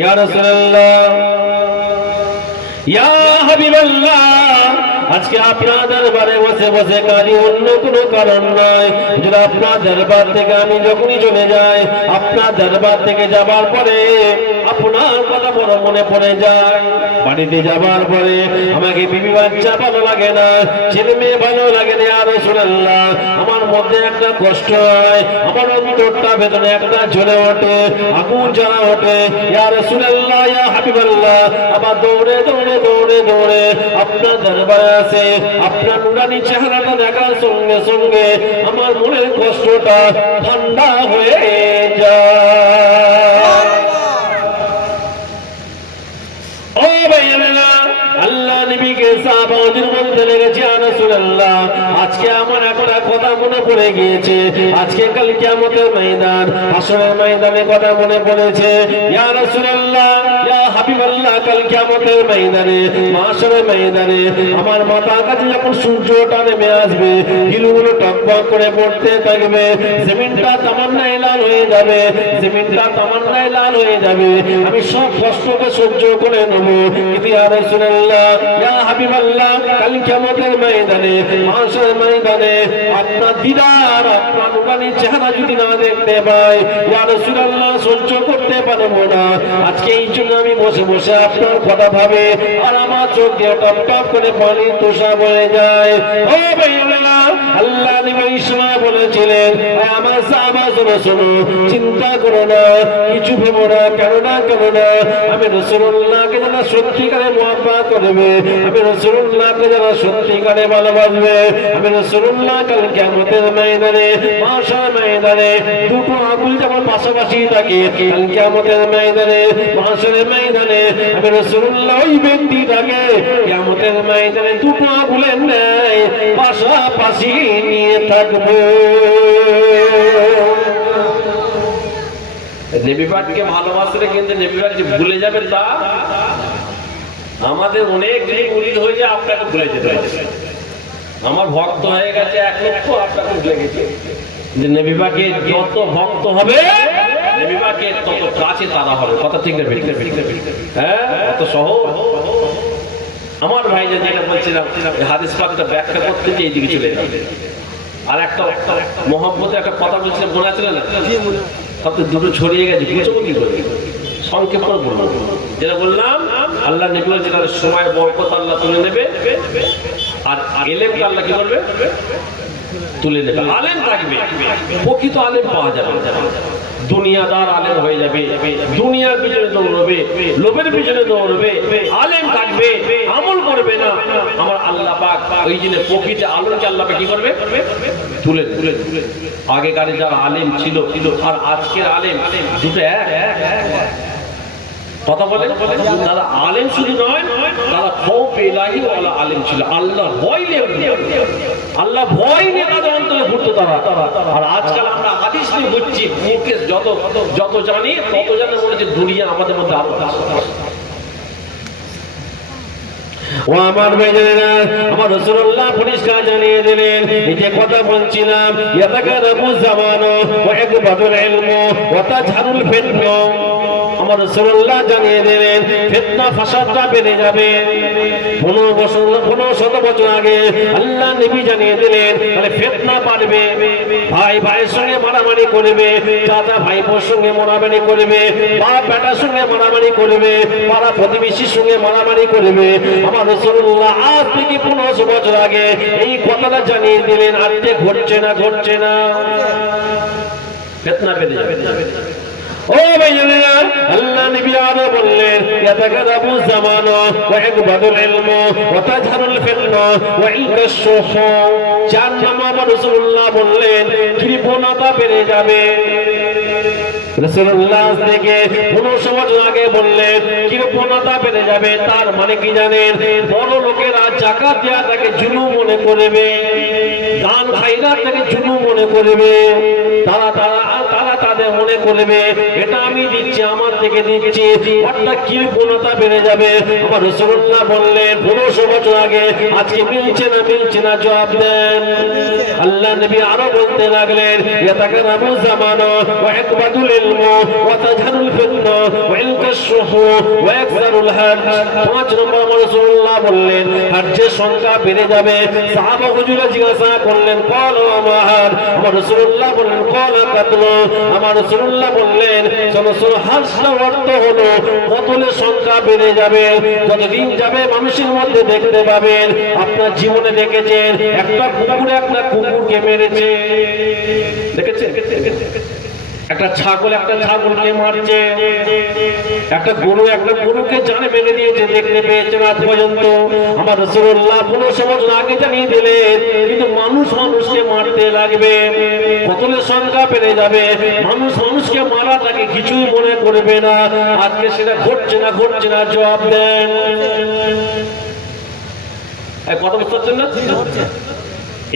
ইয়া রাসূলুল্লাহ, ইয়া হাবিবাল্লাহ, আজকে আপনার দরবারে বসে বসে কাঁদি, অন্য কোনো কারণ নয়। যদি আপনার দরবার থেকে আমি যখনই চলে যাই, আপনার দরবার থেকে যাবার পরে আপনার কথা বড় মনে পড়ে যায়। বাড়িতে যাবার পরে আমাকে বিবি বাচ্চা ভালো লাগে না, ছেলে মেয়ে ভালো লাগে না। ইয়া রাসূলুল্লাহ, আমার মধ্যে একটা কষ্ট হয়, আমার অন্তরটা ভেতরে একটা জ্বলে ওঠে, আগুন জ্বালা ওঠে। ইয়া রাসূলুল্লাহ, ইয়া হাবিবাল্লাহ, আবার দৌড়ে দৌড়ে দৌড়ে দৌড়ে আপনার দরবারে আছে। আপনার নুরানি চেহারাটা দেখার সঙ্গে সঙ্গে আমার মনের কষ্টটা ঠান্ডা হয়ে যায়। ও ভাইয়েরা, আল্লাহ নবীকে সাহাবাদের বলতে লেগেছে, ইয়া রাসূলুল্লাহ, আজকে আমার একটা কথা মনে পড়ে গিয়েছে। আজকে কাল কিয়ামতের ময়দান, হাসরের ময়দানে কথা মনে পড়েছে। ইয়া রাসূলুল্লাহ, ইয়া হাবিবাল্লাহ, কাল কিয়ামতের ময়দানে, হাসরের ময়দানে আমার মাথার কাছে যখন সূর্যটা নেমে আসবে, হিলুগুলো টকবক করে পড়তে থাকবে, জমিনটা তামান্নায় লাল হয়ে যাবে, জমিনটা তামান্নায় লাল হয়ে যাবে। আমি সব কষ্টকে সহ্য করে নেব। কিন্তু ইয়া রাসূলুল্লাহ, ইয়া হাবিবাল্লাহ, কাল কিয়ামতের ময়দানে, হাসরের ময়দানে আপনার দিদার, আপনার নুরানি চেহারা যদি না দেখতে পাই, ইয়া রাসূলুল্লাহ, সহ্য করতে পারবো না। আজকে এই জন্য আমি বসে বসে আপনার কথা ভাবে আর আমার চোখ দিয়ে টপ টপ করে পানি তোষা বয়ে যায়। ও ভাইয়েরা, আল্লাহ নবী এই সময় বলেছিলেন, আমার সাহাবা শোনো শোনো, চিন্তা করো না, কিছু ভেবো না, কেন না আমি রাসূলুল্লাহকে যারা সত্যিকারে মুহাব্বত করবে, আমি রাসূলুল্লাহকে যারা সত্যিকারে ভালোবাসবে, আমি রাসূলুল্লাহ কাল কিয়ামতের ময়দানে, মাহশার ময়দানে দুটো আগুন যেমন পাশাপাশি থাকে, কাল কিয়ামতের ময়দানে, মাহশারের ময়দানে আমি রাসূলুল্লাহ ওই ব্যক্তিটাকে কিয়ামতের ময়দানে দুটো আগুনের ন্যায় পাশাপাশি নিয়ে থাকবো। নবী পাককে ভালোবাসলে কিন্তু নবী পাক যে ভুলে যাবে তা আমাদের অনেক দিন উলিদ হয়ে যায়, আপনাকে ভুলে যেতে হয়। আমার ভক্ত হয়ে গেছে 1 লক্ষ, আপনাকে ভুলে গেছে। যে নবী পাকের যত ভক্ত হবে, নবী পাকের তত কাছে তারা হবে। কথা ঠিক আছে? হ্যাঁ, কত সহজ। আমার ভাই যেটা বলছিলাম, হাদিস পাকটা ব্যাখ্যা করতে গিয়ে এইদিকে চলে যাবে। আর একটা মহব্বতের একটা কথা বলছিলাম, মনে আছে না? সব তো দুটো ছড়িয়ে গেছে, বুঝছো কি করে? সংক্ষেপ করে বলবো। যেটা বললাম, আল্লাহ নবী যেটা সময় বরকত আল্লাহ তুলে নেবে, আর এলেমকে আল্লাহ কি করবে? তুলে নেবে। আলেম থাকবে, প্রকৃত আলেম পাওয়া যাবে। দুনিয়াদার আলেম হয়ে যাবে, দুনিয়ার পিছনে দৌড়বে, লোভের পিছনে দৌড়বে। আলেম থাকবে, আমল করবে না। আমার আল্লাহ পাক ওই জন্য প্রকৃত আলেমকে আল্লাহ পাক কি করবে? তুলে তুলে তুলে। আগেকার যারা আলেম ছিল আর আজকের আলেম দুটো এক। কথা বলে, তারা আলেম শুধু নয়, তারা খৌফ ইলাহি ওয়ালা আলেম ছিল। আল্লাহ ভয় নিয়ে, আল্লাহ ভয় নিয়ে তাদের অন্তরে ঘুরতো তারা। আর আজকাল আমরা হাদিস নিয়ে বুঝছি, মুখে যত জানি তত জানে মনে হচ্ছে দুনিয়া আমাদের মধ্যে আরো। ও আমার ভাইয়েরা, আমার রাসূলুল্লাহ পরিষ্কার জানিয়ে দিলেন, এই যে কথা বলছিলাম, ইয়াতাকারাবু জামানু ওয়া ইয়াকবাদুল ইলমু ওয়া তাজহারুল ফিতনা। আমার রাসূলুল্লাহ জানিয়ে দিলেন, ফিতনা ফাসাদটা বেড়ে যাবে। 1500 বছর আগে আল্লাহ নবী জানিয়ে দিলেন, তাহলে ফিতনা বাড়বে। ভাই ভাইয়ের সঙ্গে মারামারি করবে, চাচা ভাইপোর সঙ্গে মারামারি করবে, বাপ বেটার সঙ্গে মারামারি করবে, পাড়া প্রতিবেশীর সঙ্গে মারামারি করবে। আমার রাসূলুল্লাহ আজ থেকে 1500 বছর আগে এই কথাটা জানিয়ে দিলেন, আজকে ঘটছে না, ফিতনা বেড়ে যাবে। ও ভাইয়েরা, আল্লাহ নবী আরো বললেন, ইয়াতাকারাবু জামানু ওয়া ইয়াকবাদুল ইলমু ওয়া তাজহারুল ফিতনা ওয়া ইলকাশ-শুহ। 4 নম্বর রাসূলুল্লাহ বললেন, কৃপণতা বেড়ে যাবে। রাসূলুল্লাহ থেকে 1500 বছর আগে বললেন, কৃপণতা বেড়ে যাবে। তার মানে কি জানেন? বড় লোকেরা যাকাত দেওয়াটাকে জুলুম মনে করবে, দান খায়রাতটাকে জুলুম মনে করবে। তারা তাদের মনে করবে এটা আমি দিচ্ছি, আমার থেকে দিচ্ছি, অর্থাৎ কৃপণতা বেড়ে যাবে। আমার রাসূলুল্লাহ বললেন 1500 বছর আগে, আজকে মিলছে না জবাব দেন। আল্লাহ নবী আরো বলতে লাগলেন ইয়াতাকারামু জামানু ওয়া ইকবাদুল ইলমু ওয়া তাজহারুল ফিতনা ওয়া ইলকাশুহু ওয়া ইয়াকসারুল হাজ। 5 নম্বর আমার রাসূলুল্লাহ বললেন হজ্জের সংখ্যা বেড়ে যাবে। সাহাবা হুজুরা জিজ্ঞাসা করলেন ক্বালু মা হাজ। আমার রাসূলুল্লাহ বললেন ক্বালা কাতলু। আমার রাসূলুল্লাহ বললেন শোনো, হজ্জের অর্থ হলো কতলের সংখ্যা বেড়ে যাবে। যতদিন যাবে মানুষের মধ্যে দেখতে পাবেন, আপনার জীবনে দেখেছেন একটা কুকুর একটা কুকুরকে মেরেছে, দেখেছেন? একটা ছাগল একটা ছাগলকে মারছে, একটা গরু একটা গরুকে জানে মেরে দিয়েছে, দেখতে পেয়েছেন আজ পর্যন্ত। আমার রাসূলুল্লাহ 1500 বছর আগে জানিয়ে দিলেন কিন্তু মানুষকে মারতে লাগবে, কতলের সংখ্যা বেড়ে যাবে, মানুষকে মারা তাকে কিছুই মনে করবে না। আজকে সেটা ঘটছে না জবাব দেন। কথা বুঝতে পারছেন না?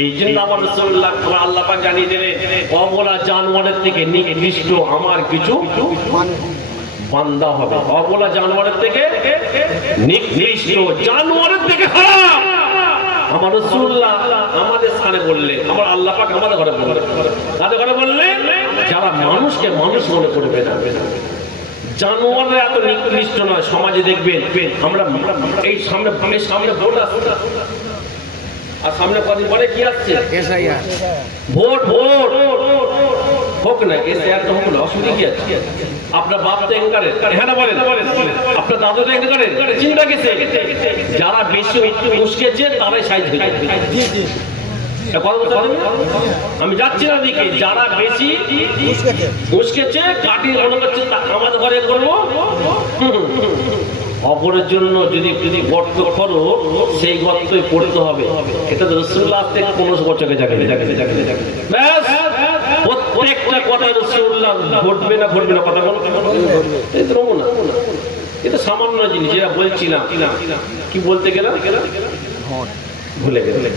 এই জন্য আমার রাসূলুল্লাহ আল্লাহ পাক জানিয়ে দিলেন অবলা জানোয়ারের থেকে নিকৃষ্ট আমার কিছু বান্দা হবে। অবলা জানোয়ারের থেকে নিকৃষ্ট, জানোয়ারের থেকে খারাপ। আমার রাসূলুল্লাহ আমাদের স্থানে বললেন, আমার আল্লাহ পাক আমাদের ঘরে বললেন, তাদের ঘরে বললেন যারা মানুষকে মানুষ মনে করবে না, জানোয়াররা এত নিকৃষ্ট নয়। সমাজে দেখবেন আমরা এই সামনে ভোট আসছে, আর সামনে কদিন পরে কি আসছে? ভোট হোক না, এসআইআর তো হোক না, অসুবিধা কি আছে? আপনার বাপ তো এনকারে, হ্যাঁ না বলেন, আপনার দাদু তো এনকারে, চিন্তা কিসে? যারা বেশি মুশকেছে তারাই সাইজ হয়ে যায়। আমি যাচ্ছি না দিকে, যারা বেশি মুশকেছে কাটি মনে করছে আমাদের ঘরে করবো, অপরের জন্য যদি গর্ত করো সেই গর্তই পড়তে হবে। এটা তো রাসূলুল্লাহ থেকে 1500 বছর আগে জাগে ব্যাস। প্রত্যেকটা কথা রাসূলুল্লাহ ঘটবে না কথা বলো, এই তো না, এটা সামান্য জিনিস। যেটা বলছিলাম কি বলতে গেলাম ভুলে গেলে,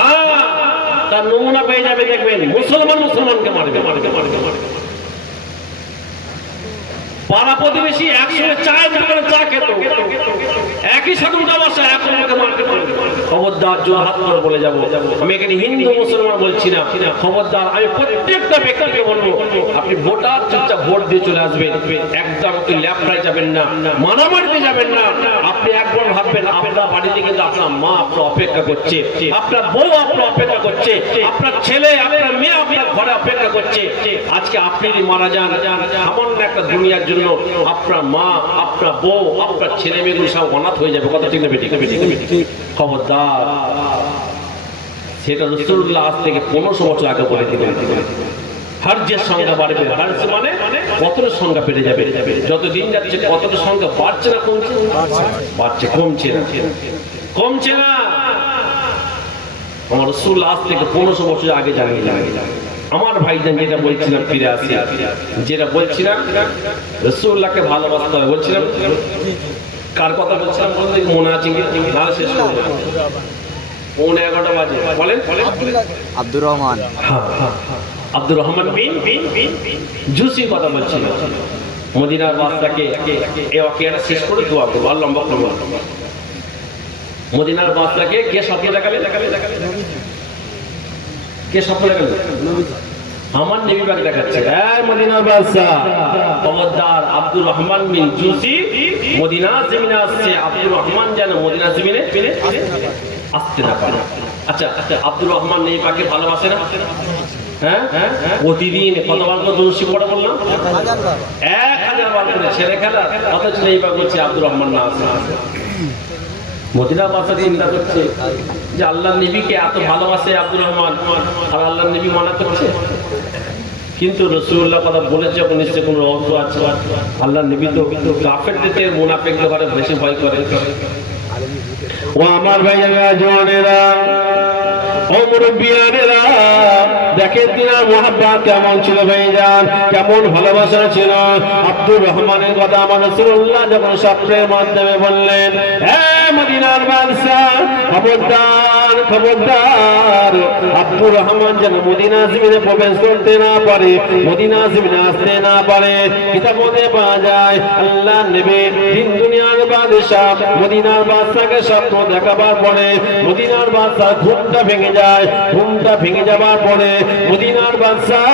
হ্যাঁ তার নমুনা পেয়ে যাবে, দেখবেন মুসলমানকে মারবে। পাড়া প্রতিবেশী একসঙ্গে চায়ের দোকানে চা খেত, একই সাথে উঠা বসা, এখন আমাকে মারতে পারবে। খবরদার, জোর হাত করে বলে যাবো, আমি এখানে হিন্দু মুসলমান বলছি না, খবরদার আমি প্রত্যেকটা ব্যক্তিকে বলবো আপনি ভোটার চুপচাপ ভোট দিয়ে চলে আসবেন। একদম ল্যাপটায় যাবেন না, মারামারিতে যাবেন না। আপনি একবার ভাববেন আপনার বাড়িতে কিন্তু আপনার মা আপনার অপেক্ষা করছে, আপনার বউ আপনার অপেক্ষা করছে, আপনার ছেলে আপনার মেয়ে আপনার ঘরে অপেক্ষা করছে। আজকে আপনি যদি মারা যান, সামান্য একটা দুনিয়ার জন্য আপনার মা আপনার বউ আপনার ছেলে মেয়েগুলো সব অনাথ হয়ে যাবে। কথা ঠিক না বেঠিক? খবরদার, সেটা রাসূলুল্লাহ আজ থেকে 1500 বছর আগে বলে দিলেন। হজ্জের সংখ্যা বাড়বে, হজ্জ মানে কতলের সংখ্যা বেড়ে যাবে। যতদিন যাচ্ছে কতলের সংখ্যা বাড়ছে না কমছে? বাড়ছে, কমছে না। আমার রাসূল আজ থেকে 1500 বছর আগে জানিয়ে দিলেন। আমার ভাইজান যেটা বলছিলাম, ফিরে আসি, যেটা বলছিলাম রাসূলুল্লাহকে ভালোবাসতে হবে বলছিলাম। কার কথা বলছিলাম মনে আছে কি? তাহলে শেষ করব, 11:30 বাজে। বলেন আব্দুর রহমান, আব্দুর রহমান বিন জুসির কথা বলছিলাম। মদিনার বাদশাকে এই ওয়াকিয়াটা শেষ করে দোয়া করব, আর লম্বা করব। মদিনার বাদশাকে কে স্বপ্ন দেখালেন? কে স্বপ্ন দেখালেন? আমার নবী পাক দেখাচ্ছে। মদিনার বাদশা খবরদার, আব্দুর রহমান বিন জুসি মদিনা জমিনে আসছে। আব্দুর রহমান যেন মদিনা জমিনে আসতে না পারে। আচ্ছা, আব্দুর রহমান নবী পাককে ভালোবাসে না? হ্যাঁ, প্রতিদিন কতবার করে দুরূদ শরীফ পড়া বললাম? 1000 বার করে। ছেলে খেলা, অথচ নবী পাক বলছে আব্দুর রহমান না আসে। মদিনা বাদশা চিন্তা করছে যে আল্লাহর নবীকে এত ভালোবাসে আব্দুর রহমান, আর আল্লাহর নবী মানা করছে। কিন্তু রাসূলুল্লাহ কথা বলেছে যখন নিশ্চয় কোনো রহস্য আছে। আল্লাহর নবী তো কাফেরদের মুনাফিকদের ঘরে বেশি ভয় করে। ও আমার ভাইয়েরা, জওয়ানেরা, ও মুরব্বিয়ানেরা, দেখেন তিনার মোহাব্বত কেমন ছিল ভাইজান, কেমন ভালোবাসা ছিল। আব্দুর রহমানের কথা আমার রাসূলুল্লাহ যখন স্বপ্নের মাধ্যমে বললেন, হে মদিনার বাদশাহ, খবরদার খবরদার, আব্দুর রহমান যেন মদিনা জমিনে প্রবেশ করতে না পারে, মদিনা জমিনে আসতে না পারে। কিতাবে পাওয়া যায় আল্লাহ নবী দিন দুনিয়ার বাদশাহ মদিনার বাদশাকে স্বপ্ন দেখাবার পরে মদিনার বাদশাহ ঘুমটা ভেঙে যায়। ঘুমটা ভেঙে যাবার পরে মদিনার বাদশাহ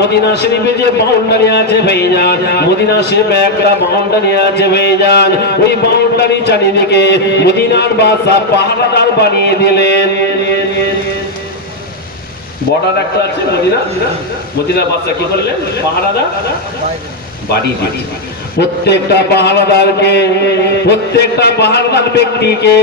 মদিনা শরীফে যে বাউন্ডারি আছে ভাইজান, মদিনা শরীফে একটা বাউন্ডারি আছে ভাইজান, ওই বাউন্ডারি চারিদিকে মদিনার বাদশাহ পাহারাদার বানিয়ে দিলেন। বর্ডার একটা আছে মদিনা, মদিনার বাদশাহ কি করলেন? পাহারাদার বাড়ি বাড়ি প্রত্যেকটা পাহাড়দার ব্যক্তিকে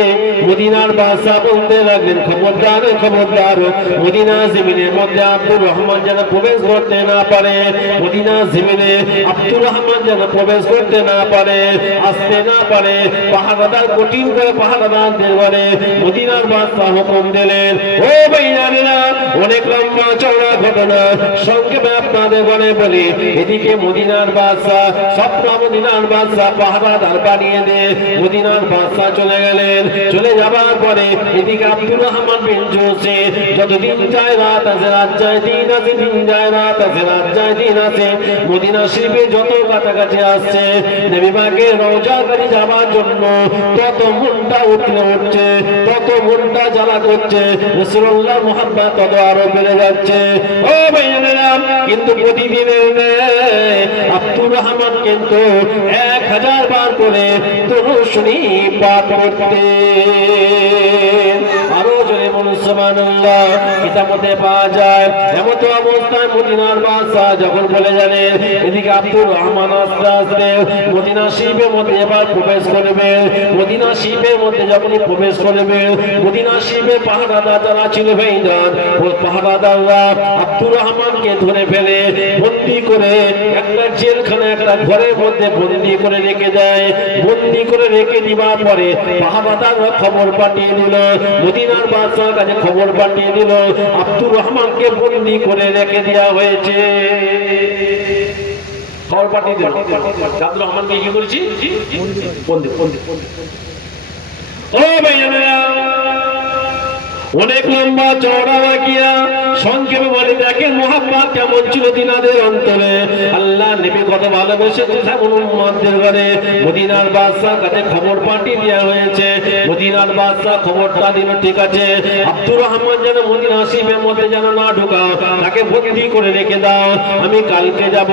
মদিনার বাদশাহ বলতে লাগলেন, খবরদার খবরদার, মদিনা জমিনের মধ্যে আব্দুর রহমান যেন প্রবেশ করতে না পারে, মদিনা জমিনে আব্দুর রহমান যেন প্রবেশ করতে না পারে, আসতে না পারে। পাহাড়দার কঠিন করে পাহাড়দারদের বলে মদিনার বাদশাহ হুকুম দিলেন। ও ভাইজানেরা, অনেক লম্বা চওড়া ঘটনা, সংক্ষেপে আপনাদের বলি। এদিকে মদিনার বাদশাহ স্বপ্ন মদিনার বাদশাহ পাহারাদার বানিয়ে দে, মদিনার বাদশাহ চলে গেলেন। চলে যাবার পরে এদিকে আব্দুর রহমান বিন জোসেফ যতদিন যায় রাত আছে, রাত যায় দিন আছে, দিন যায় রাত আছে, রাত যায় দিন আছে, মদিনা শরীফে যত কাছাকাছি আসছে নবী পাকের রওজা গাড়ি যাবার জন্য তত মনটা উঠছে, তত মনটা জ্বালা করছে, রাসূলুল্লাহ মুহাব্বত তত আরো বেড়ে যাচ্ছে। ও ভাইয়েরা, কিন্তু প্রতিদিনের আব্দুর রহমান কিন্তু 1000 বার করে দরুদ শরীফ পাঠ করতে। আরো জোরে বলুন সুবহানাল্লাহ। কিতাবে পাওয়া যায় এমত অবস্থায় মদিনার বাদশাহ যখন বলে জানেন এদিকে আব্দুর রহমান আস্তে আস্তে মদিনা শরীফের মধ্যে এবার প্রবেশ করবে। মদিনা শরীফের মধ্যে যখনই প্রবেশ করবে, মদিনা শরীফের পাহারাদার যারা ছিল ভাইজান, ওই পাহারাদাররা আব্দুর রহমানকে ধরে ফেলে বন্দী করে একটা জেলখানা, একটা ঘরের মধ্যে বন্দী করে রেখে দেয়। বন্দী করে রেখে দিবার পরে পাহারাদাররা খবর পাঠিয়ে দিল, মদিনার বাদশার কাছে খবর পাঠিয়ে দিল আব্দুর রহমানকে বন্দী করে রেখে দেওয়া হয়েছে। খবর পাঠিয়ে দিল আব্দুর রহমানকে কি করেছি? বন্দী। ও ভাইয়েরা, অনেক লম্বা চওড়া বাকিয়া সংক্ষেপে বলে দেখেন মোহাব্বত কেমন ছিল দিনাদের অন্তরে। আল্লাহ নবী কত ভালোবেসেছে এমন উম্মতদের ঘরে। মদিনার বাদশাহ কাছে খবর পাঠিয়ে দেওয়া হয়েছে। মদিনার বাদশাহ খবরটা দিল, ঠিক আছে আব্দুর রহমান যেন মদিনা শরীফের মধ্যে যেন না ঢোকাও, তাকে বন্দী করে রেখে দাও, আমি কালকে যাব।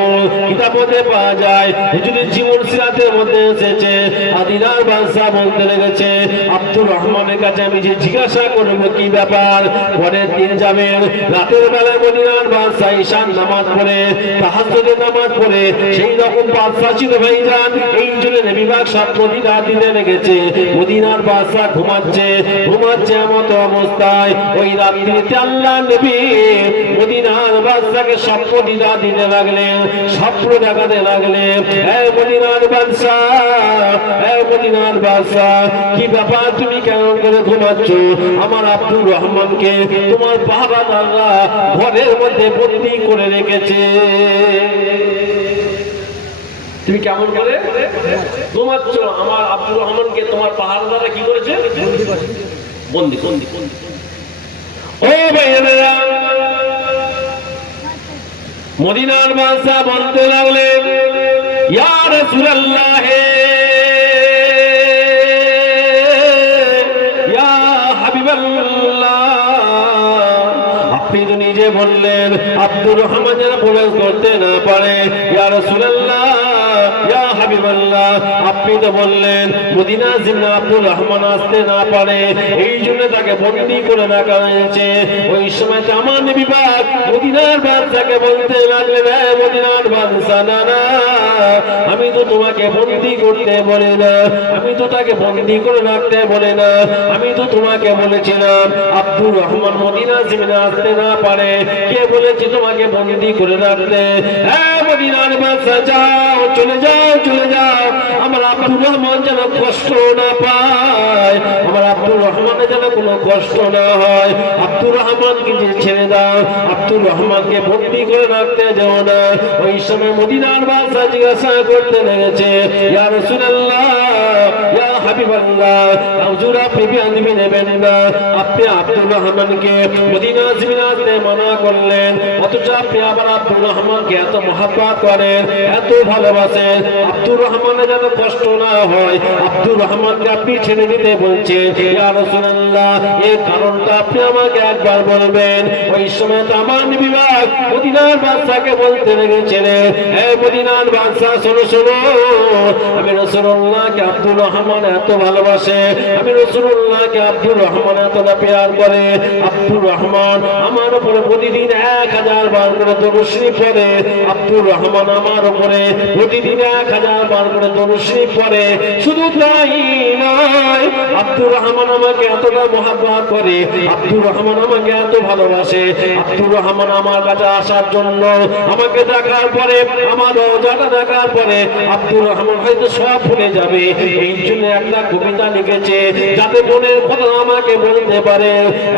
কিতাবে পাওয়া যায় হুজুরের জীবন সিরাতের মধ্যে এসেছে মদিনার বাদশাহ বলতে লেগেছে আব্দুর রহমানের কাছে আমি যে জিজ্ঞাসা করবো কি ব্যাপার। পরের দিন যাবেন রাতের বেলায় মদিনার বাদশাহ ঈশান নামাজ পড়ে, তাহাজ্জুদের নামাজ পড়ে, সেই রকম বাদশাহ ছিল ভাইজান। এই জন্য নবী পাক স্বপ্ন দিতে লেগেছে মদিনার বাদশাহ ঘুমাচ্ছে এমত অবস্থায় ওই রাত্রিতে আল্লাহ নবী মদিনার বাদশাকে স্বপ্ন দিতে লাগলেন, স্বপ্ন দেখাতে লাগলেন। হে মদিনার বাদশাহ, কি ব্যাপার, তুমি কেমন করে ঘুমাচ্ছ? আমার আব্দুর রহমানকে তোমার পাহারাদাররা ঘরের মধ্যে বন্দী করে রেখেছে, তুমি কেমন করে ঘুমাচ্ছ? আমার আব্দুর রহমানকে তোমার পাহারাদাররা কি করেছে? বন্দী। ও ভাইয়েরা, মদিনার বাদশাহ বলতে লাগলেন ইয়া রাসূলুল্লাহ, ইয়া হাবিবাল্লাহ, আপনি তো নিজে বললেন আব্দুর রহমান যেন প্রবেশ করতে না পারে। ইয়া রাসূলুল্লাহ, ইয়া হাবিবাল্লাহ, আপনি তো বললেন মদিনা জিন্না আব্দুর রহমান আসতে না পারে, এই জন্য তাকে বন্দী করে রাখা হয়েছে। ওই সময় আমার নবী পাক মদিনার বাদশাকে বলতে লাগলেন, হে মদিনার বাদশা, না, আমি তো তোমাকে বন্দী করতে বলে না, আমি তো তাকে বন্দী করে রাখতে বলে না, আমি তো তোমাকে বলেছিলাম আব্দুর রহমান মদিনা জিন্না আসতে না পারে। কে বলেছে তোমাকে বন্দী করে রাখতে? হ্যাঁ মদিনার বাদশা, যাও, চলে যাও, আমার আব্দুর রহমান যেন কষ্ট না পায়, আমার আব্দুর রহমানের যেন কোনো কষ্ট না হয়। আব্দুর রহমানকে যে ছেড়ে দাও, আব্দুর রহমানকে ভর্তি করে রাখতে যাও না। ওই সময় মদিনার বাদশা জিজ্ঞাসা করতে লেগেছে, ইয়া রাসূলুল্লাহ, ইয়া হাবিবাল্লাহ, হুজুর আপনি বিয়াদবি নেবেন না, আপনি আব্দুর রহমানকে মদিনা জিনাতে মানা করলেন, অথচ আপনি আবার আব্দুর রহমানকে এত মহব্বত করেন, এত ভালোবাসেন। আব্দুর রহমানের যেন কষ্ট না হয়, আব্দুর রহমানকে আপনি ছেড়ে দিতে বলছেন। ইয়া রাসূলুল্লাহ, এই কারণটা আপনি আমাকে একবার বলবেন। ওই সময় তো আমার বিভাগ মদিনার বাদশাকে বলতে লেগেছিলেন, হে মদিনার বাদশা শোনো শোনো, আমি রাসূলুল্লাহকে আব্দুর রহমান এত ভালোবাসে, আমি রাসূলুল্লাহকে আব্দুর রহমান এতটা প্যার করে। আব্দুর রহমান আমার উপরে প্রতিদিন 1000 বার করে দরুদ শরীফ পড়ে। আব্দুর রহমান আমার উপরে প্রতিদিন 1000 বার করে দরুদ শরীফ পড়ে। শুধু তাই নয়, আব্দুর রহমান আমাকে এতটা মহব্বত করে, আব্দুর রহমান আমাকে এত ভালোবাসে। আব্দুর রহমান আমার কাছে আসার জন্য, আমাকে দেখার পরে, আমার রওজাটা দেখার পরে আব্দুর রহমান হয়তো সব ভুলে যাবে। এই জন্য একটা কবিতা লিখেছে, যাতে মনের কথা আমাকে বলতে পারে।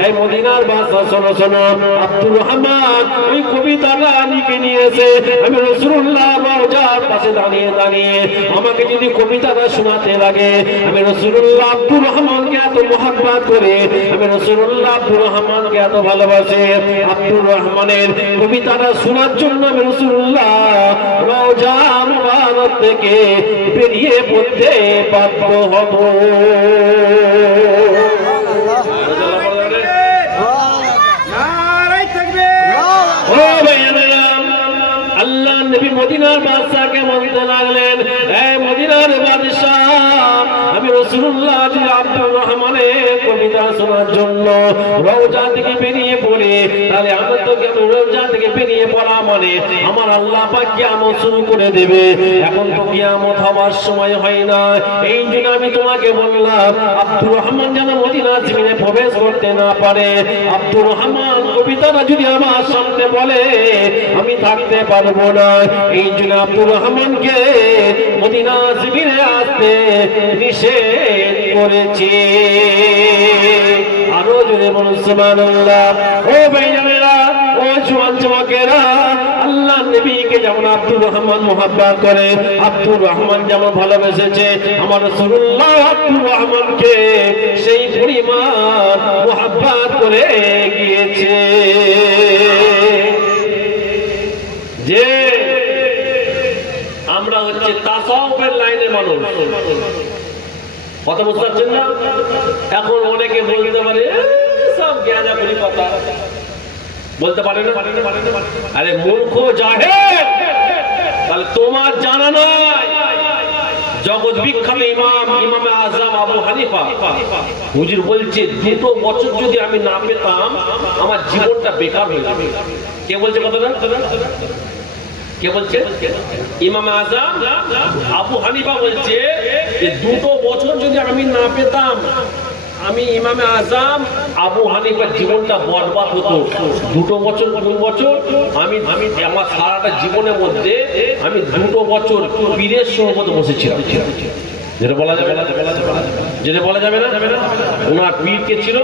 এই মদিনার বাদশা শোনো শোনো, আব্দুর রহমান ওই কবিতাটা লিখে নিয়েছে। আমি রাসূলুল্লাহ রওজার পাশে দাঁড়িয়ে দাঁড়িয়ে আমাকে যদি কবিতাটা শোনাতে লাগে, আমি রাসূলুল্লাহ আব্দুর রহমানকে এত মহব্বত করে, আমি রাসূলুল্লাহ আব্দুর রহমানকে এত ভালোবাসে, আব্দুর রহমানের কবিতাটা শোনার জন্য আমি রাসূলুল্লাহ রওজা মুবারক থেকে বেরিয়ে পড়তে বাধ্য হব। আল্লাহ নবী মদিনার বাদশাকে বলতে লাগলেন, হে মদিনার বাদশা, আমি রাসূলুল্লাহ আব্দুর রহমানের কবিতা শোনার জন্য রওজা থেকে বেরিয়ে পড়ে, তাহলে আমরা তো রওজা থেকে বেরিয়ে পড়া মানে আমার আল্লাহ পাক কিয়ামত শুরু করে দেবে। এখন তো কিয়ামত হওয়ার সময় হয় না, এই জন্য আমি তোমাকে বললাম আব্দুর রহমান যেন মদিনার জমিনে প্রবেশ করতে না পারে। আব্দুর রহমান কবিতাটা যদি আমার সামনে বলে, আমি থাকতে পারবো না। এই জন্য আব্দুর রহমানকে মদিনা জমিনে আসতে নিষেধ করেছি। আরো জোরে বলুন সুবহানাল্লাহ। ও ভাইজানেরা, ও জওয়ান যুবকেরা, আল্লাহ নবীকে যেমন আব্দুর রহমান মহব্বত করে, আব্দুর রহমান যেমন ভালোবেসেছে, আমার রাসূলুল্লাহ আব্দুর রহমানকে সেই পরিমাণ মহব্বত করে গিয়েছে। যে আমরা হচ্ছে তাসাউফের লাইনের মানুষ, কথা বুঝতে পারছেন না? এখন অনেকে বলতে পারে সব জ্ঞানা করি কথা, বলতে পারে না? আরে মূর্খ জাহেল, তাহলে তোমার জানা নাই জগৎ বিখ্যাত ইমামে আজম আবু হানিফা হুজুর বলছে 2 বছর যদি আমি না পেতাম আমার জীবনটা বেকার হয়ে যাবে। কে বলছে কথাটা? কে বলছে? ইমাম আজম আবু হানিফা বলছে যে 2 বছর যদি আমি না পেতাম, আমি ইমামে আজম আবু হানিফার জীবনটা বরবাদ হতো। 2 বছর 2 বছর আমি আমার সারাটা জীবনের মধ্যে আমি 2 বছর পীরের সহবতে বসেছিলাম। যেটা বলা যাবে না, যেটা বলা যাবে না। ওনার পীর কে ছিল?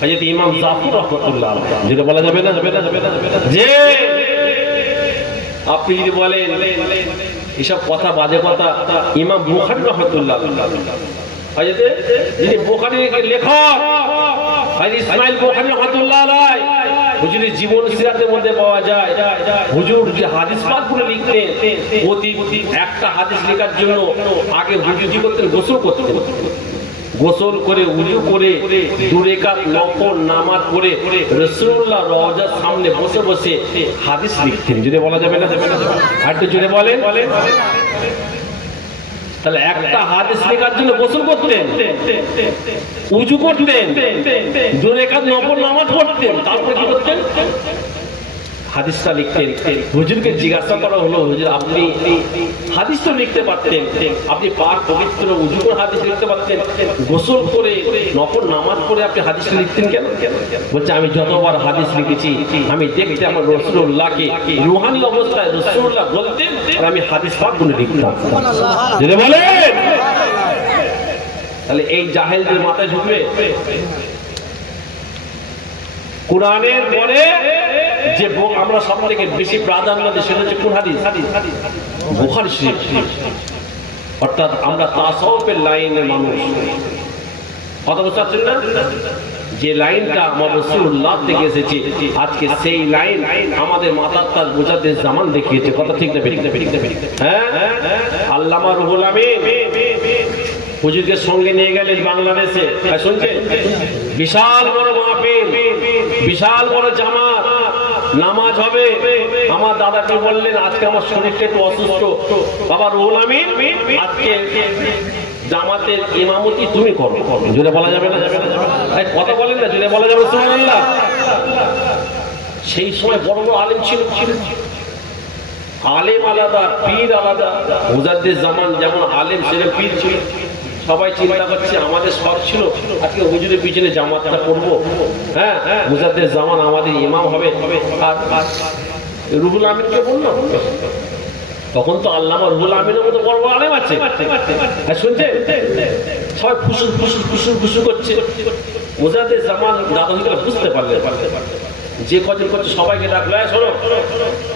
হযরত ইমাম জাফর রাহমাতুল্লাহ আলাইহি। যেটা বলা যাবে না, যে আপনি যদি বলেন এসব কথা বাজে কথা, ইমাম বুখারী রাহমাতুল্লাহ হযরত যিনি বুখারীর লেখক হযরত ইসমাইল বুখারী রাহমাতুল্লাহ আলাইহি, হুজুরের জীবন সিরাতের মধ্যে পাওয়া যায়। হুজুর যে হাদিস পাকগুলো লিখতেন, প্রতি একটা হাদিস লেখার জন্য আগে হুজুর কি করতেন? গোসল করতেন। গোসল করে উযু করে 2 রাকাত নফল নামাজ পড়ে রাসূলুল্লাহ রওজার সামনে বসে বসে হাদিস লিখতেন। যদি বলা যাবে না, আর একটু জোরে বলেন। তাহলে একটা হাদিস লেখার জন্য গোসল করতেন, উযু করতেন, 2 রাকাত নফল নামাজ পড়তেন, তারপর কি করতেন? হাদিসটা লিখতেন। হুজুরকে জিজ্ঞাসা করা হলো, হুজুর আপনি হাদিস তো লিখতে পারতেন, আপনি পাক পবিত্র উযু করে হাদিস লিখতে পারতেন, গোসল করে নফল নামাজ পড়ে আপনি হাদিস লিখতেন কেন? বলছে আমি যতবার হাদিস লিখেছি আমি দেখতে আমার রাসূলুল্লাহকে রূহানি অবস্থায় রাসূলুল্লাহ বলতেন আর আমি হাদিস পাকগুলো লিখতাম। যদি বলেন তাহলে এই জাহেলদের মাথায় ঢুকবে? কোরআনের পরে যে আমরা সব থেকে বেশি প্রাধান্য দিই সেটা হচ্ছে কোন হাদিস? বুখারী শরীফ। অর্থাৎ আমরা তাসাউফের লাইনের মানুষ। কথা বুঝতে পারছেন না? যে লাইনটা আমার রাসূলুল্লাহ থেকে এসেছে, আজকে সেই লাইন আমাদের মাথার তাজ মুজাদ্দিদ জামান দেখিয়েছে। কথা ঠিক না? হ্যাঁ, আল্লামা রুহুল আমিন হুজুরকে সঙ্গে নিয়ে গেলেন বাংলাদেশে। শুনছেন? বিশাল বড় মাহফিল, বিশাল বড় জামাত, নামাজ হবে। আমার দাদাকে বললেন আজকে আমার শরীরটা একটু অসুস্থ, বাবা রুহুল আমিন আজকে জামাতের ইমামতি তুমি করো। জুড়ে বলা যাবে না? কথা বলেন না, জুড়ে বলা যাবে সুবহানাল্লাহ। সেই সময় বড় বড় আলেম ছিল, আলেম আলাদা, পীর আলাদা। মুজাদ্দিদ জামান যেমন আলেম সেরকম পীর ছিল। সবাই চিন্তা করছে আমাদের সব ছিল আজকে হুজুরের পিছনে জামাতটা করবো। হ্যাঁ, মুজাদ্দিদ জামান আমাদের ইমাম হবে। আর রুহুল আমিনকে বললো, তখন তো আল্লামা রুহুল আমিনের মতো বড় বড় আলেম আছে। শুনছে সবাই ফুসুর ফুসুর ফুসুর ফুসুর করছে। মুজাদ্দিদ জামান দাদা হয়ে বুঝতে পারলে যে কজন করছে সবাইকে ডাকলো, শোনো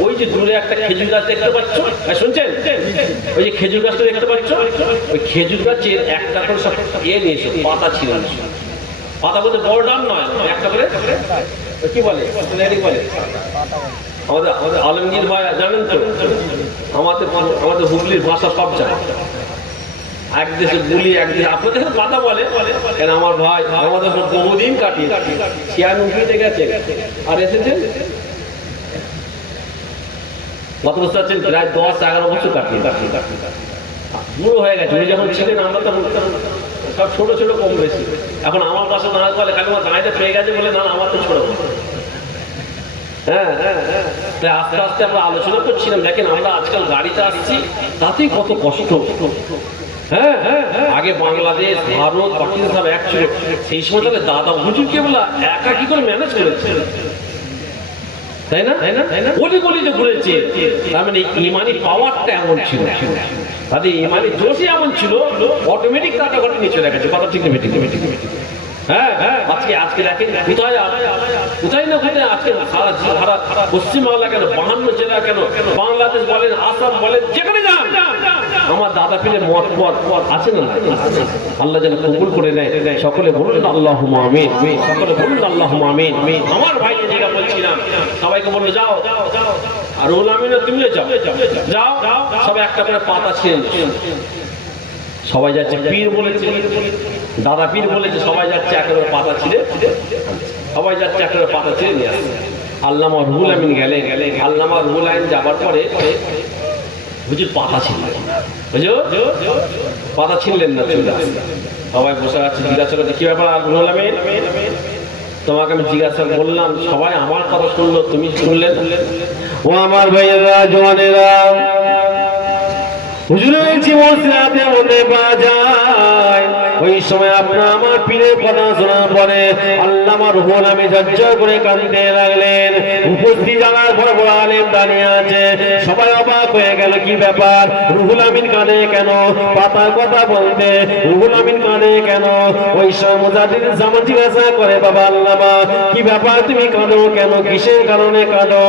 ওই যে দূরে একটা খেজুর গাছ দেখতে পাচ্ছ? শুনছেন? ওই যে খেজুর গাছটা দেখতে পাচ্ছ, ওই খেজুর গাছের একটা করে সব নিয়ে এসো, পাতা ছিল। পাতা বলতে বড় ডাল নয়, একটা করে কি বলে বলে আমাদের আমাদের আলমগীর ভাই জানেন তো, আমাদের হুগলির ভাষা সব জানে। এক দেশে গুলি, এক দেশে আপনাদের কথা বলে। কেন আমার ভাই আমাদের বহুদিন কাটিয়ে 96-তে গেছে আর এসেছেন কত বছর আছেন? প্রায় 10-11 বছর কাটিয়ে বুড়ো হয়ে গেছে। উনি যখন ছিলেন আমরা তো সব ছোট ছোট কম বেশি। এখন আমার পাশে না বলে খালি আমার দাঁড়িয়ে পেয়ে গেছে বলে, না আমার তো ছোট। হ্যাঁ, আস্তে আস্তে আমরা আলোচনা করছিলাম, দেখেন আমরা আজকাল গাড়িতে আসছি তাতেই কত কষ্ট। হ্যাঁ, আগে বাংলাদেশ, ভারত, পাকিস্তান সব এক ছিল। সেই সময় তাহলে দাদা হুজুর কেবলা একা কি করে ম্যানেজ করেছে, তাই না? গলি গলিতে ঘুরেছে। তার মানে ইমানি পাওয়ারটা এমন ছিল, তাদের ইমানি জোশই এমন ছিল, অটোমেটিক কাটাকাটি নিয়ে চলে গেছে। কথা ঠিক না? হ্যাঁ, আজকে দেখেন কোথায় না কোথায় আজকে সারা পশ্চিমবাংলা কেন, 52 জেলা কেন, বাংলাদেশ বলেন, আসাম বলেন, যেখানে যান আমার দাদা পীরের মত আছে না? আল্লাহ যেন কবুল করে নেয়। সকলে বলুন আল্লাহুম্মা আমিন। সকলে বলুন আল্লাহুম্মা আমিন। আমার ভাইকে যেটা বলছিলাম, সবাইকে বললো যাও, আর রুহুল আমিনও তুমিও যাও, সবাই একটা করে পাতা ছিঁড়ে সবাই যাচ্ছে। পীর বলেছে, দাদা পীর বলেছে, সবাই যাচ্ছে একেবারে পাতা ছিঁড়ে, সবাই যাচ্ছে একেবারে পাতা ছিঁড়ে নিয়ে আসছে। আল্লামা রুহুল আমিন গেলে আল্লামা রুহুল আমিন যাবার পরে হুজুর পাতা ছিঁড়লেন। হুজুর পাতা ছিঁড়লেন না, চলে আসলেন। সবাই বসে আছে, জিজ্ঞাসা করছে কি ব্যাপার রুহুল আমিন? তোমাকে আমি জিজ্ঞাসা বললাম, সবাই আমার কথা শুনলো, তুমি শুনলেন? ও আমার ভাইয়েরা, জওয়ানেরা, হুজুরের জীবন সিরাতের মধ্যে পাওয়া যায়। ওই সময় আপনার আমার পীরের কথা শোনার পরে আল্লামা রুহুল আমিন ঝরঝর করে কাঁদতে লাগলেন। উপস্থিত যারা বড় বড় আলেম দাঁড়িয়ে আছে, সবাই অবাক হয়ে গেল, কি ব্যাপার? রুহুল আমিন কাঁদে কেন? পাতার কথা বলতে রুহুল আমিন কাঁদে কেন? ওই সময় মুজাদ্দিদ জামান জিজ্ঞাসা করে, বাবা আল্লামা কি ব্যাপার, তুমি কাঁদো কেন? কিসের কারণে কাঁদো?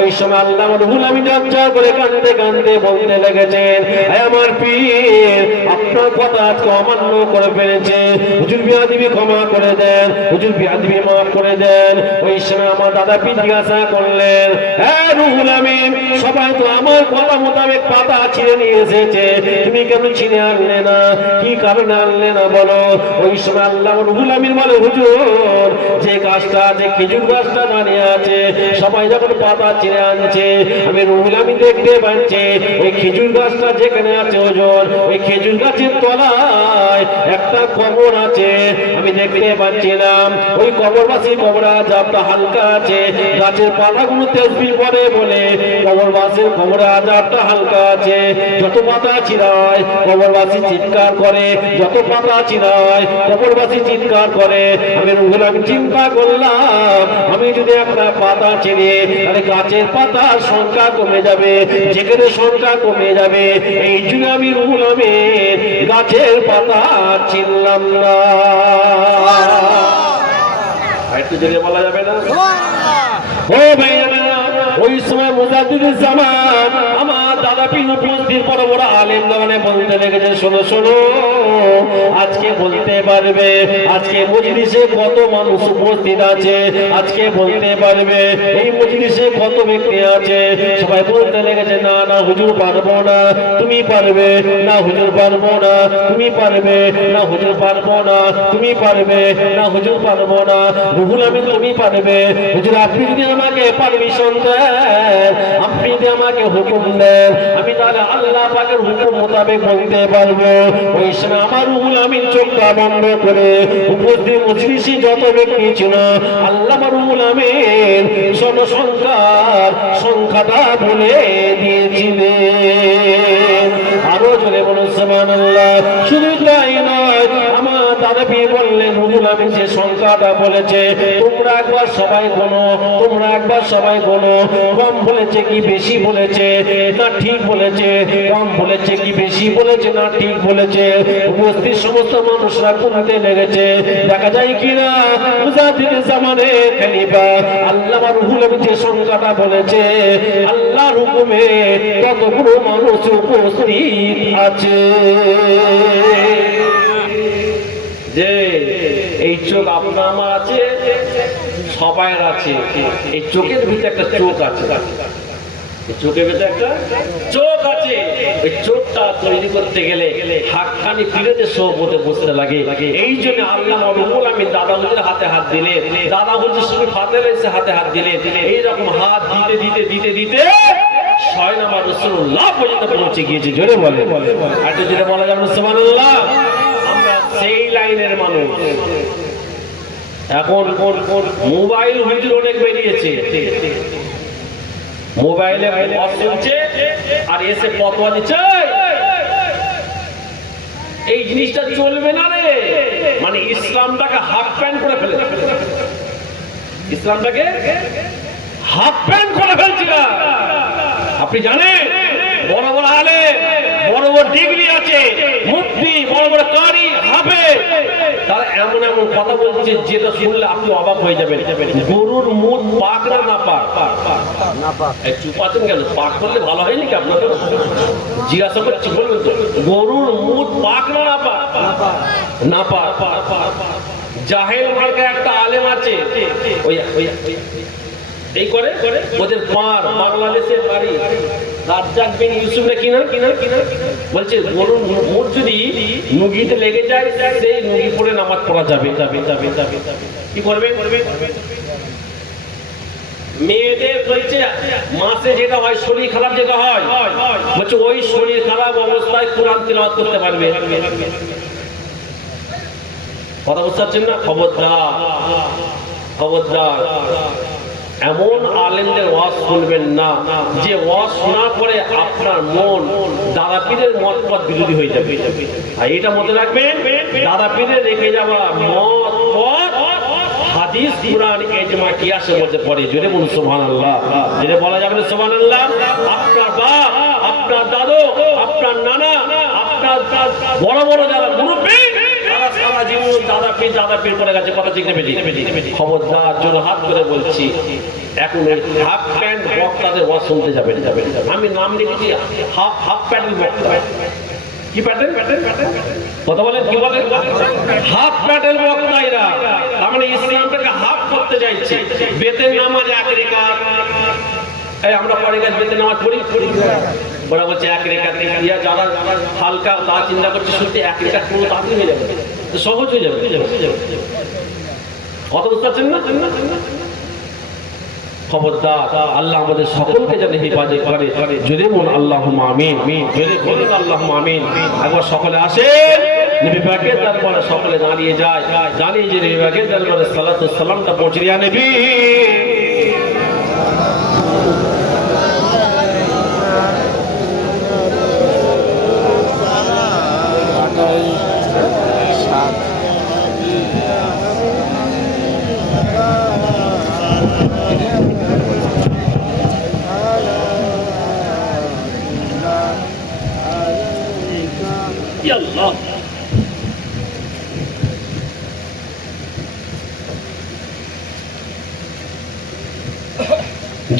ওই সময় আল্লামা রুহুল আমিন ঝরঝর করে কাঁদতে কাঁদতে বলতে লেগেছেন, আমার পীর আপনার কথা আজকে অমান্য করে ফেলেছে, হুজুর বিয়াদবি ক্ষমা করে দেন, হুজুর বিয়াদবি মাফ করে দেন। ওই সময় আমার দাদা পীর জিজ্ঞাসা করলেন, হ্যাঁ রুহুল আমিন, সবাই তো আমার কথা মোতাবেক পাতা ছিঁড়ে নিয়ে এসেছে, তুমি কেন ছিঁড়ে আনলে না? কি কারণে আনলে না বলো? ওই সময় আল্লাহ রুহুল আমিন বলে, হুজুর যে গাছটা, যে খেজুর গাছটা দাঁড়িয়ে আছে, সবাই যখন পাতা ছিঁড়ে আনছে, আমি রুহুল আমিন দেখতে পাচ্ছি ওই খেজুর গাছটা যেখানে আছে হুজুর, ওই খেজুর গাছের তলায় একটা কবর আছে, আমি দেখতে পাচ্ছিলাম। ওই কবরবাসী কবর আযাবটা হালকা আছে, গাছের পাতাগুলো তাসবিহ পড়ে বলে কবরবাসীর কবর আযাবটা হালকা আছে। যত পাতা ছিঁড়ায় কবরবাসী চিৎকার করে, যত পাতা ছিঁড়ায় কবরবাসী চিৎকার করে। আমি রুহুল আমিন চিন্তা করলাম, আমি যদি একটা পাতা ছিঁড়ে তাহলে গাছের পাতার সংখ্যা কমে যাবে, যেখানে সংখ্যা কমে যাবে, এই জন্য আমি রুহুল আমিন গাছের পাতা চিনলাম না। একটু জোরে বলা যাবে না? ও ভাইরা, ওই সময় মুজাদ্দিদুল জামান আমার দাদা পীর উপস্থিত বড় বড় আলেম দোকানে বলতে লেগেছে, শোনো শোনো, আজকে বলতে পারবে আজকে মজলিসে কত মানুষ উপস্থিত আছে, আজকে বলতে পারবে এই মজলিসে কত ব্যক্তি আছে? সবাই বলতে লেগেছে, না না হুজুর পারবো না। তুমি পারবে? না হুজুর পারবো না। তুমি পারবে? না হুজুর পারবো না। তুমি পারবে? না হুজুর পারবো না। রুহুল আমিন তুমি পারবে? হুজুর আপনি যদি আমাকে পারমিশন দেন, আপনি যদি আমাকে হুকুম দেন, আমি তাহলে আল্লাহ পাকের হুকুম মোতাবেক বলতে পারবো। ওই সময় আমার রুহুল আমিন চোখটা বন্ধ করে উপস্থিত মজলিসে যত ব্যক্তি ছিল আল্লাহ রুহুল আমিন সংখ্যাটা বলে দিয়েছিলেন। আরো জোরে বলুন সুবহানাল্লাহ। শুধু তাই নয়, আমার দাদা পীর বললেন রুহুল আমিন যে সংখ্যাটা বলেছে তোমরা একবার সবাই গোনো, তোমরা একবার সবাই গোনো। কম বলেছে কি বেশি বলেছে? না ঠিক বলেছে। কম বলেছে কি বেশি বলেছে? না ঠিক বলেছে। উপস্থিত সমস্ত মানুষরা গুনতে লেগেছে। দেখা যায় কিনা মুজাদ্দিদুল জামানে খলিফা আল্লামা রুহুল আমিন যে সংখ্যাটা বলেছে আল্লাহর হুকুমে কতগুলো মানুষ উপস্থিত আছে। যে এই চোখ আপনার আমার আছে, সবাই আছে। এই চোখের ভিতরে একটা চোখ আছে, চোখের ভিতরে একটা চোখ আছে। এই চোখটা তৈরি করতে গেলে হাতখানি ফিরেতে সৌবতে বসতে লাগে। এই জন্য আল্লামা রুহুল আমিন দাদা হুজুরের হাতে হাত দিলেন, দাদা হুজুর সঙ্গে ফাতেল এসে হাতে হাত দিলেন। এইরকম হাত দিতে দিতে দিতে দিতে 6 নম্বর রাসূলুল্লাহ পর্যন্ত পৌঁছে গিয়েছে। জোরে বলে, একটু জোরে বলা যাবে সুবহানাল্লাহ। আমরা সেই লাইনের মানুষ। এখন মোবাইল হুজুর অনেক বেরিয়েছে, মোবাইলে ওয়াজ শুনছে আর এসে ফতোয়া দিচ্ছে। এই জিনিসটা চলবে না রে। মানে ইসলামটাকে হাফ প্যান্ট করে ফেলেছে, ইসলামটাকে হাফ প্যান্ট করে ফেলছি না। আপনি জানেন বড় বড় আলেম, বড় বড় ডিগ্রি আছে, মুফতি, বড় বড় কারি, হাফেজ, তারা এমন এমন কথা বলছে যেটা শুনলে আপনি অবাক হয়ে যাবেন। গরুর মুখ পাক না না পাক? না পাক। চুপ আছেন কেন? পাক করলে ভালো হয়নি কি আপনাদের? জিজ্ঞাসা করছি, বলবেন তো। গরুর মুখ পাক না না পাক? না পাক। জাহেল মার্কা একটা আলেম আছে, ওই এই করে ওদের পার বাংলাদেশের বাড়ি রাজ্জাক বিন ইউসুফ রে কিনা বলছে গরুর মুখ যদি নুগিতে লেগে যায় সেই নুগি পরে নামাজ পড়া যাবে। কি করবে? মেয়েদের বলছে মাসে যেটা হয় শরীর খারাপ যেটা হয়, বলছে ওই শরীর খারাপ অবস্থায় কোরআন তিলাওয়াত করতে পারবে। কথা বুঝতে পারছেন না? খবরদার, খবরদার। এমন আলেমদের ওয়াজ শুনবেন না যে ওয়াজ শোনার পরে আপনার মন দাদা পীরের মত পথ বিরোধী হয়ে যাবে। আর এটা মনে রাখবেন, দাদা পীরের রেখে যাওয়া মত পথ হাদিস, কুরআন, ইজমা, কিয়াসের মধ্যে পড়ে। জোরে বলুন সুবহানাল্লাহ। জোরে বলা যাবে না সুবহানাল্লাহ? আপনার বাপ, আপনার দাদু, আপনার নানা, আপনার বড় বড় যারা মুরব্বি সারা জীবন দাদা পীর করে গেছে। কথা ঠিক নেবে? খবরদার, জোর হাত করে বলছি, এখন হাফ প্যান্ট বক্তাদের ওয়াজ শুনতে যাবেন। আমি নাম লিখেছি হাফ প্যান্ট বক্তা। কি প্যান্টের কথা বলেন? কি বলেন? হাফ প্যান্টের বক্তা এরা। তার মানে ইসলামটাকে হাফ করতে চাইছে। বেতের নামাজ 1 রেখাত, এই আমরা পরে গেছে বেতের নামাজ পড়ি, ওরা বলছে 1 রেখাত। যারা হালকা তা চিন্তা করছে শুনতে 1 রেখাত পুরো তাড়াতাড়ি হয়ে যাবে, সহজ হয়ে যাবে। কত বুঝতে পারছেন না? খবরদার, আল্লাহ আমাদের সকলকে যেন হেফাজত করে। জোরে বলুন আল্লাহুম্মা আমিন। জোরে বলুন আল্লাহুম্মা আমিন। একবার সকলে আসেন নবী পাকের দরবারে, সকলে দাঁড়িয়ে যায়, জানি যে নবী পাকের দরবারে সালাতু সালামটা পৌঁছে দিয়া নবী।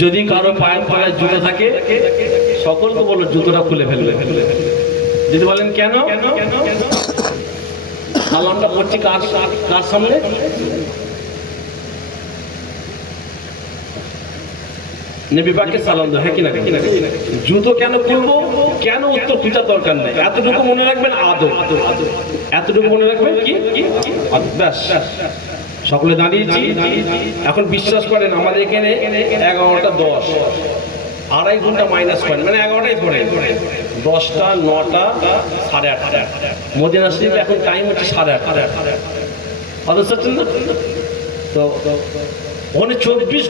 যদি কারো পায়ের তলায় জুতো থাকে সকলকে বলো জুতোটা খুলে ফেলবে। যদি বলেন কেন, সালামটা করছি কার সামনে? নবী পাককে সালাম দাও, হ্যাঁ কিনা? জুতো কেন খুলবো, কেন উত্তর খোঁজার দরকার নেই, এতটুকু মনে রাখবেন আদব, এতটুকু মনে রাখবেন কি আদব, ব্যাস। সকলে দাঁড়িয়েছি। এখন বিশ্বাস করেন আমাদের এখানে 11টা 10, আড়াই ঘন্টা মাইনাস পয়েন্ট, মানে 11টাই ধরে 10টা 9টা 8:30। মদিনা শরীফে এখন টাইম হচ্ছে 8:30। অথচ তো ওখানে 24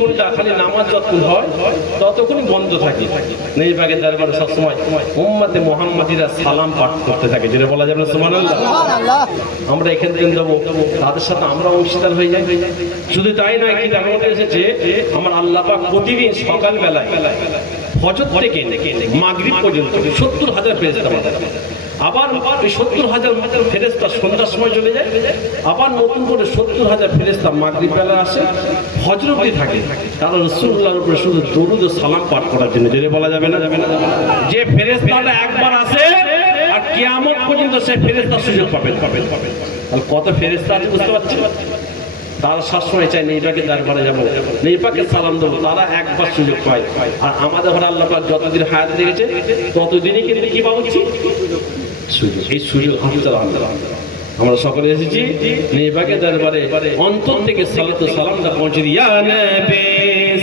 ঘন্টা খালি নামাজ যতক্ষণ হয় ততক্ষণ বন্ধ থাকে। নবী পাকের দরবারে সবসময় উম্মতে মুহাম্মাদিরা সালাম পাঠ করতে থাকে, যেটা বলা যাবে না সুবহানাল্লাহ। আমরা এখান থেকে যাবো, তাদের সাথে আমরা অংশীদার হয়ে যাই। শুধু তাই নয়, কি তার মধ্যে এসেছে আমার আল্লাহ পাক প্রতিদিন সকাল বেলায় ফজর থেকে মাগরিব পর্যন্ত 70,000 ফেরেশতা পাঠান। আবার ওই 70,000 ফেরেশতা সন্ধ্যার সময় চলে যায়, আবার নতুন করে 70,000 ফেরেশতা মাগরিব বেলা আসে, ফজর অবধি থাকে। তারা রাসূলুল্লাহর উপরে শুধু দরুদ ও সালাম পাঠ করার জন্য, যেটা বলা যাবে না। যে ফেরেশতাটা একবার আসে আর কিয়ামত পর্যন্ত সে ফেরেশতার সুযোগ পাবে। তাহলে কত ফেরেশতা আছে বুঝতে পারছেন? তারা সবসময় চায় নবী পাকের দরবারে যাবো, নবী পাককে সালাম দেবো, তারা একবার সুযোগ পায়। আর আমাদের ঘরে আল্লাহ পাক যতদিন হায়াত রেখেছে ততদিনই কিন্তু কি পাচ্ছি সুযোগ। এই সুযোগ আমরা সকলে এসেছি নবী পাকের দরবারে অন্তর থেকে সালাত ও সালামটা পৌঁছে দিই। ইয়া নবী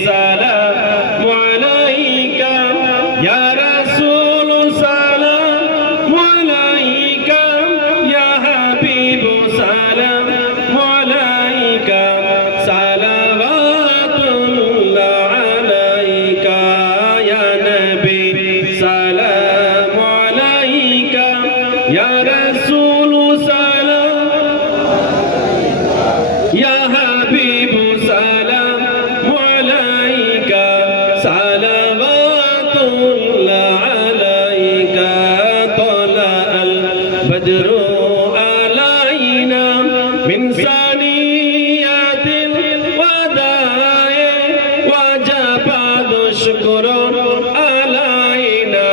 সালামু আলাইকা, ইয়া রাসূল সালামু আলাইকা, ইয়া হাবিব সালামু আলাইকা, সালাওয়াতুল্লাহ আলাইকা, ইয়া নবী সালামু আলাইকা, ইয়া রাসূল يا حبيب سلام عليك، صلوات الله عليك، طلع البدر علينا من ثنيات الوداع، وجب الشكر علينا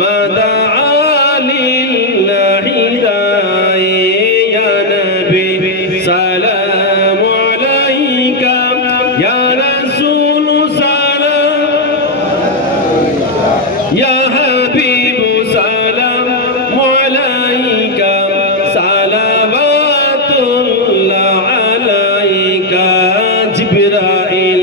ما دعا لله داعي. يا نبي سلام عليك، يا رسول سلام، يا حبيب سلام عليك، صلوات الله عليك। জিবরাইল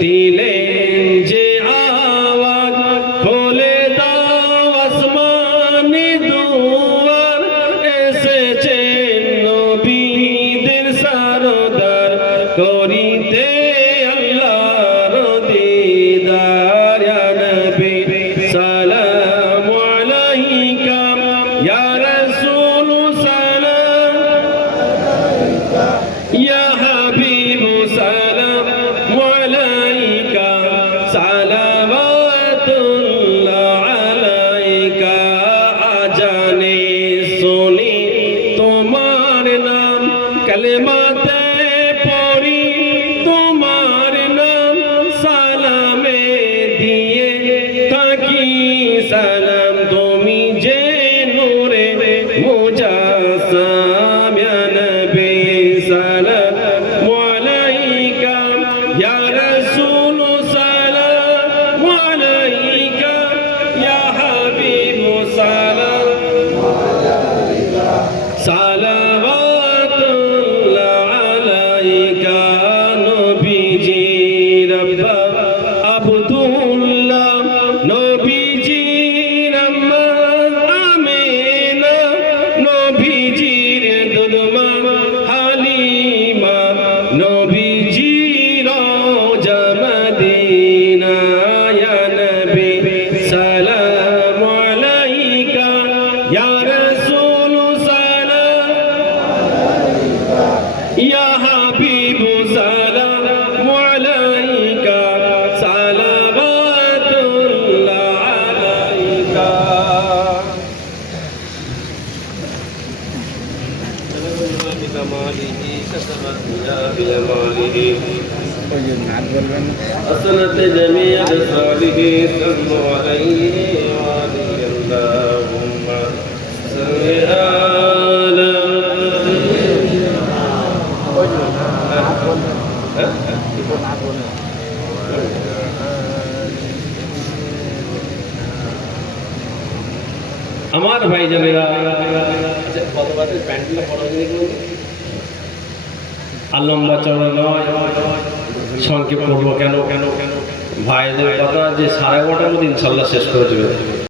দিলেন যে আওয়াজ, খুলে দাও আসমানি দুয়ার, এসেছেন নবীদের সরদার, করিতে আল্লাহর দিদার। ইয়া নবী সালামু আলাইকা, ইয়া রাসূল সালাম, ইয়া হাবিব সালামু আলাইকা, সালাওয়াতুল্লাহ আলাইকা। আজানে শুনি তোমার নাম, কালেমাতে পড়ি তোমার নাম, সালামে দিয়ে থাকি সালাম, তুমি যে নূরে মুজাসসাম। ইয়া নবী সালামু আলাইকা, ইয়া রাসূল সালামু আলাইকা, ইয়া হাবিব সালামু আলাইকা, সালাওয়াতুল্লাহ আলাইকা। নবীজি রব্বা আব্দুল্লাহ, নবীজির আম্মা আমিনা, নবীজির দুধমা হালিমা, নবীজির রওজা মদিনা। ইয়া নবী সালামু আলাইকা, ইয়া রাসূল সালাম, ইয়া হাবিব সালামু আলাইকা, সালাওয়াতুল্লাহ আলাইকা। بكماله كسب بجماله حسنة جميع صالحه صلوا عليه وآله اللهم صل على আমার ভাই জানেরা আর লম্বা চড়া নয়, সংক্ষেপ করবো কেন ভাইদের কথা যে 11:30 মধ্যে ইনশাল্লাহ শেষ করে দেবে।